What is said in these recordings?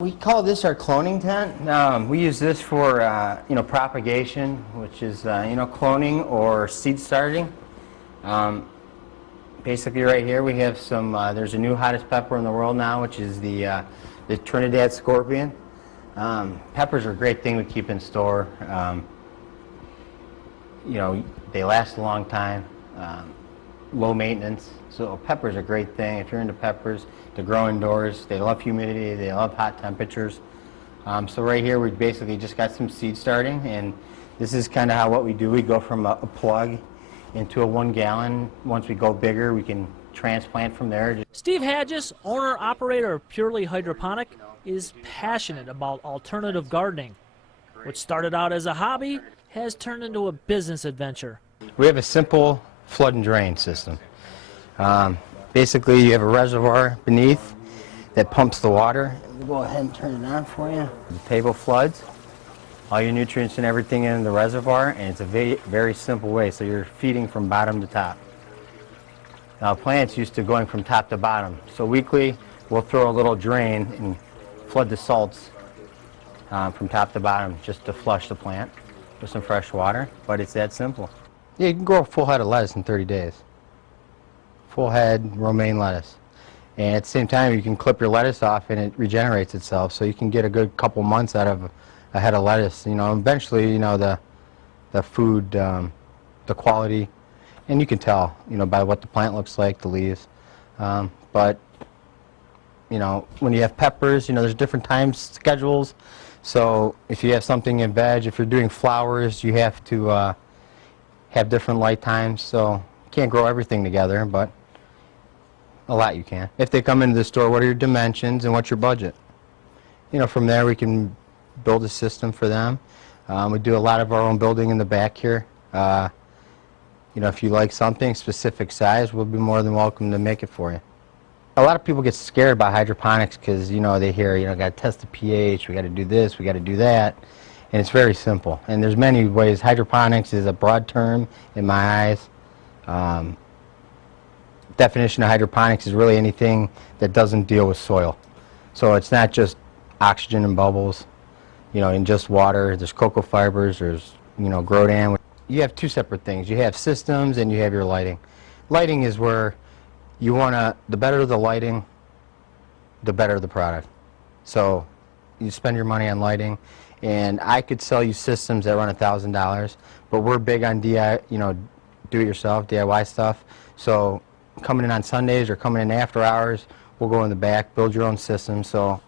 We call this our cloning tent. We use this for propagation, which is cloning or seed starting. Basically, right here we have some. There's a new hottest pepper in the world now, which is the Trinidad Scorpion. Peppers are a great thing to keep in store. They last a long time. Low maintenance. So peppers are a great thing. If you're into peppers, to grow indoors. They love humidity. They love hot temperatures. So right here we basically just got some seed starting, and this is kind of how what we do. We go from a plug into a 1 gallon. Once we go bigger, we can transplant from there. Steve Hadges, owner-operator of Purely Hydroponic, is passionate about alternative gardening. What started out as a hobby has turned into a business adventure. We have a simple flood and drain system. Basically, you have a reservoir beneath that pumps the water. We'll go ahead and turn it on for you. The table floods all your nutrients and everything in the reservoir, and it's a very simple way, so you're feeding from bottom to top. Now, plants used to going from top to bottom, so weekly we'll throw a little drain and flood the salts from top to bottom just to flush the plant with some fresh water, but it's that simple. Yeah, you can grow a full head of lettuce in 30 days. Full head romaine lettuce. And at the same time, you can clip your lettuce off and it regenerates itself, so you can get a good couple months out of a head of lettuce. Eventually, the food, the quality, and you can tell, by what the plant looks like, the leaves. But when you have peppers, there's different time schedules. So if you have something in veg, if you're doing flowers, you have to have different light times. So you can't grow everything together, but a lot you can. If they come into the store, what are your dimensions and what's your budget? From there we can build a system for them. We do a lot of our own building in the back here. If you like something, specific size, we'll be more than welcome to make it for you. A lot of people get scared about hydroponics because, they hear, got to test the pH, we got to do this, we got to do that. And it's very simple. And there's many ways. Hydroponics is a broad term in my eyes. Definition of hydroponics is really anything that doesn't deal with soil. So it's not just oxygen and bubbles, in just water. There's cocoa fibers, there's, Grodan. You have two separate things. You have systems and you have your lighting. Lighting is where you want to, the better the lighting, the better the product. So you spend your money on lighting, and I could sell you systems that run $1,000, but we're big on do-it-yourself, DIY stuff. So coming in on Sundays or coming in after hours, we'll go in the back, build your own system. So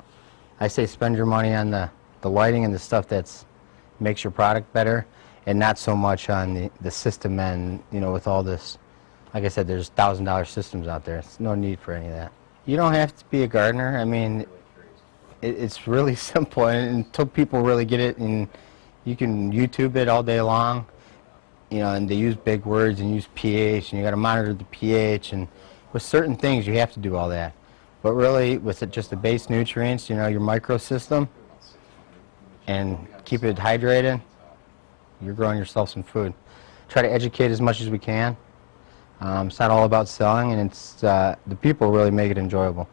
I say spend your money on the lighting and the stuff that's makes your product better, and not so much on the system and, with all this. Like I said, there's $1,000 systems out there. There's no need for any of that. You don't have to be a gardener. I mean, it's really simple, and until people really get it, and you can YouTube it all day long. And they use big words and use pH, and you got to monitor the pH, and with certain things you have to do all that. But really, with just the base nutrients, your microsystem, and keep it hydrated, you're growing yourself some food. Try to educate as much as we can. It's not all about selling, and it's the people really make it enjoyable.